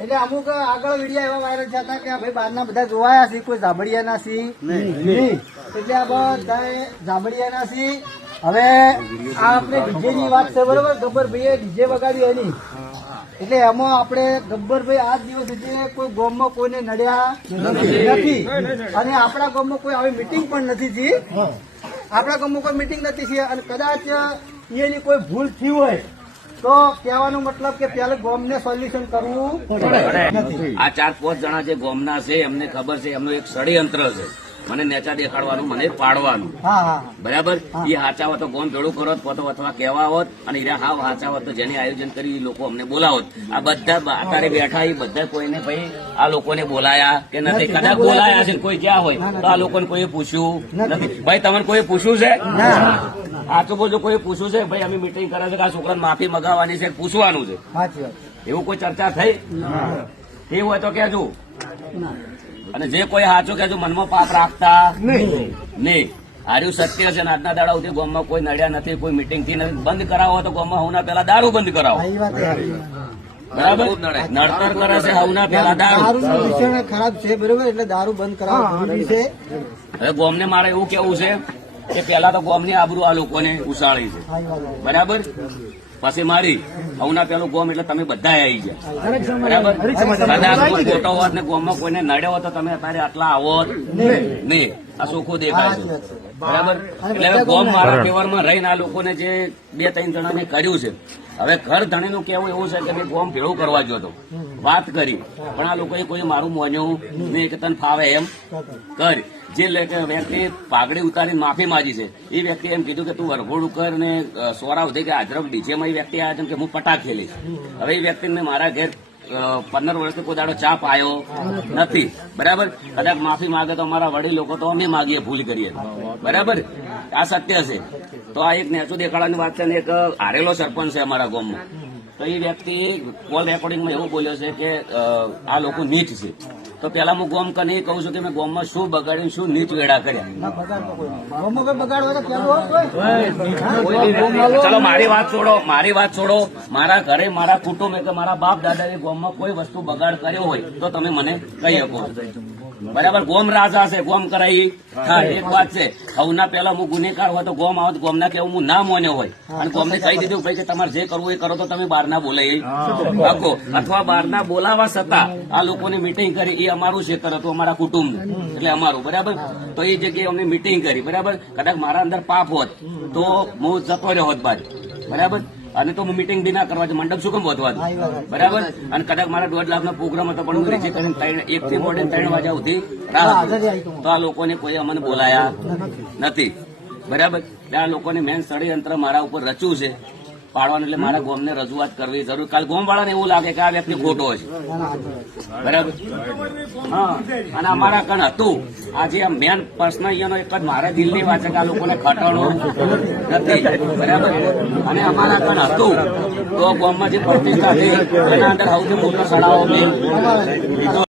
એટલે અમુક આગળ વિડીયો એવા વાયરલ થયા હતા કે ભાઈ બહારના બધા જોવાયા છે, કોઈ જાંબડિયાના સી નહીં. એટલે આ બધા જાંબડિયાના સી. હવે આ આપણે ડીજે ની વાત છે, બરોબર. ગબ્બરભાઈએ ડીજે વગાડ્યું એની, એટલે એમાં આપણે ગબ્બરભાઈ આજ દિવસ સુધી કોઈ ગામમાં કોઈને નડ્યા નથી, અને આપણા ગામમાં કોઈ આવી મીટિંગ પણ નથી થઈ. આપણા ગામમાં કોઈ મીટિંગ નથી થઈ, અને કદાચ એની કોઈ ભૂલ થઈ હોય તો કહેવાનો મતલબ કે પેલા ગોમને સોલ્યુશન કરવું પડે. આ 4-5 જણા જે ગોમના છે એમને ખબર છે, એમનું એક ષડયંત્ર છે મને નેચા દેખાડવાનું, મને પાડવાનું. બરાબર. એ હાચા હોત તો ગોમ ભેળું કરો અથવા કહેવા હોત, અને એ હાવ હાચા હોત તો જેને આયોજન કરી એ લોકો અમને બોલાવોત. આ બધા અત્યારે બેઠા એ બધા કોઈને ભાઈ આ લોકોને બોલાયા કે નથી? કદાચ બોલાયા છે, કોઈ જ્યાં હોય તો આ લોકોને કોઈ પૂછ્યું નથી. ભાઈ તમને કોઈ પૂછ્યું છે? આટલું બધું કોઈ પૂછ્યું છે? ભાઈ અમે મીટિંગ કરે છે કે આ છોકરાને માફી મગાવવાની છે, પૂછવાનું છે, એવું કોઈ ચર્ચા થઈ? એ હોય તો કહેજો. અને જે કોઈ સાચું કહેજો, મનમાં પાપ રાખતા નહીં. હાર્યું સત્ય છે. આજના દાડા સુધી ગામમાં કોઈ નડ્યા નથી, કોઈ મીટિંગ થી નથી. બંધ કરાવો તો ગામમાં હવના પેલા દારૂ બંધ કરાવો. બરાબર. નડતર કરે છે હવના પેલા દારૂ ખરાબ છે, બરોબર. એટલે દારૂ બંધ કરાવવું છે. હવે ગોમને મારે એવું કેવું છે કે પેલા તો ગોમની આબરૂ આ લોકોને ઉછાળી છે, બરાબર. પછી મારી હવના પેલું ગોમ એટલે તમે બધા આવી ગયા, બરાબર. કદાચ ખોટો હોત ને ગોમમાં કોઈને નડ્યો હોત તો તમે અત્યારે આટલા આવો નહીં. આ ચોખ્ખું દેખાય છે, બરાબર. એટલે ગોમ મારા ફેવરમાં રહીને આ લોકોને જે 2-3 જણાને કર્યું છે. હવે ઘર ધણીનું કેવું એવું છે કે મેં ગોમ ભેળું કરવા ગયો હતો, વાત કરી, પણ આ લોકોએ કોઈ મારું મોન્યું નહીં કે તને ફાવે એમ કરી. જે વ્યક્તિ પાઘડી ઉતારીને માફી માંગી છે એ વ્યક્તિ એમ કીધું કે તું વરઘોડું કર ને સોરા ઉધી કે હાજર ડીજેમાં એ વ્યક્તિ આવ્યા છે કે હું પટાક ખેલીશ. હવે એ વ્યક્તિને મારા ઘેર 15 વર્ષથી કોઈ દાડો ચા પાયો નથી, બરાબર. કદાચ માફી માંગે તો અમારા વડીલ લોકો તો અમે માગીએ, ભૂલ કરીએ, બરાબર. આ સત્ય છે. તો આ એક નેચું દેખાડાની વાત છે ને એક હારેલો સરપંચ છે અમારા ગામમાં. તો એ વ્યક્તિ કોલ રેકોર્ડિંગમાં એવું બોલ્યો છે કે આ લોકો નીચ છે. તો પેલા હું ગોમ કને કહું છું કે મેં ગોમમાં શું બગાડ્યું, શું નીચ વેડા કર્યા. ચલો મારી વાત છોડો. મારા ઘરે મારા કુટુંબ કે મારા બાપ દાદાએ ગોમમાં કોઈ વસ્તુ બગાડ કર્યો હોય તો તમે મને કહી શકો, બરાબર. ગોમ રાજા છે, ગોમ કરાઈ. હા, એક વાત છે, હવના પેલા હું ગુનેગાર હોય તો ગોમ આવત, ગોમના કેવું હું ના મોન્યો હોય અને ગોમને કહી દીધું ભાઈ કે તમારે જે કરવું એ કરો, તો તમે બહારના બોલાવી શકો. અથવા બહારના બોલાવા છતાં આ લોકોને મીટિંગ કરી, એ અમારું ક્ષેત્ર હતું, અમારા કુટુંબ એટલે અમારું, બરાબર. તો એ જગ્યાએ અમને મીટિંગ કરી, બરાબર. કદાચ મારા અંદર પાપ હોત તો હું જતો રહ્યો હોત બાદ, બરાબર. અને તો હું મીટિંગ બી ના કરવા, મંડપ શું કેમ વધવા દઉં, બરાબર. અને કદાચ મારા 1.5 લાખનો પ્રોગ્રામ હતો પણ હું રીચે કરીને 1 થી મોડે 3 વાગ્યા સુધી રાહ, તો આ લોકોને કોઈ અમને બોલાયા નથી, બરાબર. આ લોકોને મેન ષડયંત્ર મારા ઉપર રચ્યું છે પાડવાનું, એટલે મારા ગોમને રજૂઆત કરવી જરૂર. કાલ ગોમ વાળાને એવું લાગે કે આ વ્યક્તિ ખોટો છે, બરાબર. હા, અને અમારા કણ હતું આજે આ મેન પ્રશ્ન અહીંયાનો એક જ મારા દિલની વાત છે કે આ લોકોને ખટાણું નથી, બરાબર. અને અમારા કણ હતું તો ગોમમાં જે પ્રતિષ્ઠા થઈ એના અંદર સૌથી મોટો સડાવો